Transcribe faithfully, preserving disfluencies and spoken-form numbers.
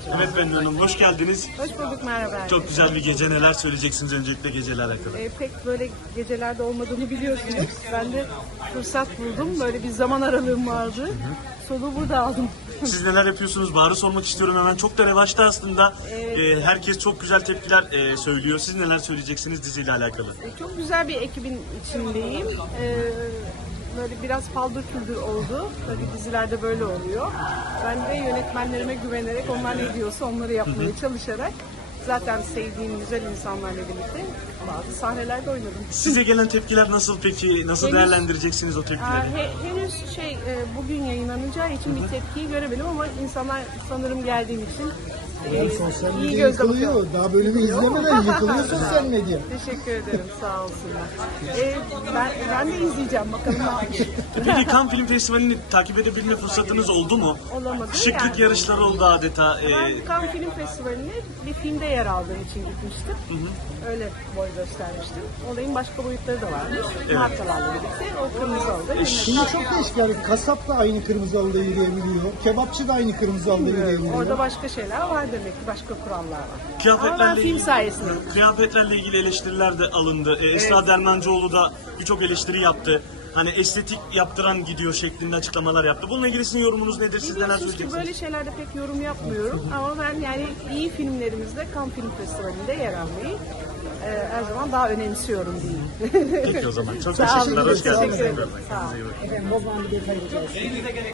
Evet Bennu Hanım, hoş geldiniz. Hoş bulduk, merhaba. Çok güzel bir gece. Neler söyleyeceksiniz öncelikle geceyle alakalı? Ee, pek böyle gecelerde olmadığını biliyorsunuz. Ben de fırsat buldum. Böyle bir zaman aralığım vardı. Soluğu burada aldım. Siz neler yapıyorsunuz? Bahar'ı sormak istiyorum hemen. Çok da revaçta aslında. Evet. Ee, herkes çok güzel tepkiler e, söylüyor. Siz neler söyleyeceksiniz diziyle alakalı? Ee, Çok güzel bir ekibin içindeyim. Ee, böyle biraz paldır küldür oldu. Tabii dizilerde böyle oluyor. Ben de yönetmenlerime güvenerek onlar ne diyorsa onları yapmaya çalışarak zaten sevdiğim güzel insanlarla birlikte bazı sahnelerde oynadım. Size gelen tepkiler nasıl peki? Nasıl Henüz- değerlendireceksiniz o Aa, tepkileri? he- henüz şey e, bugün yayınlanacağı için bir tepkiyi göremedim ama insanlar sanırım geldiğim için e, Yani sosyal iyi medya gözle bakıyor. yıkılıyor. Daha bölümü izlemeden yıkılıyor sosyal medya. Teşekkür ederim, sağ olsunlar. E, ben, ben de izleyeceğim, bakalım ne yapacak. Peki Cannes Film Festivali'ni takip edebilme fırsatınız oldu mu? Olamadı. Şıklık yani. yarışları oldu adeta. Ee, Ben Cannes Film Festivali'ne bir filmde yer aldığım için gitmiştim. Öyle boy göstermiştim. Olayın başka boyutları da varmış. Markalarla birlikte o kırmızı oldu. Şimdi çok değişik yani. Kasap da aynı kırmızı halıda yürüyebiliyor. Kebapçı da aynı kırmızı halıda yürüyebiliyor. Orada başka şeyler var demek ki, başka kurallar var. Ama ben Kıyafetlerle film ilgili, sayesinde. kıyafetlerle ilgili eleştiriler de alındı. Ee, Esra Evet. Dermancıoğlu da birçok eleştiri yaptı. Hani estetik yaptıran gidiyor şeklinde açıklamalar yaptı. Bununla ilgili sizin yorumunuz nedir? Siz neler Biliyorsunuz ki söyleyeceksiniz? böyle şeylerde pek yorum yapmıyorum ama ben yani iyi filmlerimizde Cannes Film Festivali'nde yer almayı e, her zaman daha önemsiyorum diyeyim. Peki o zaman. Çok Sağ olun. teşekkürler. Hoş Teşekkür geldiniz. ederim. Sağ olun. Efendim o zaman bir detay rica etsem.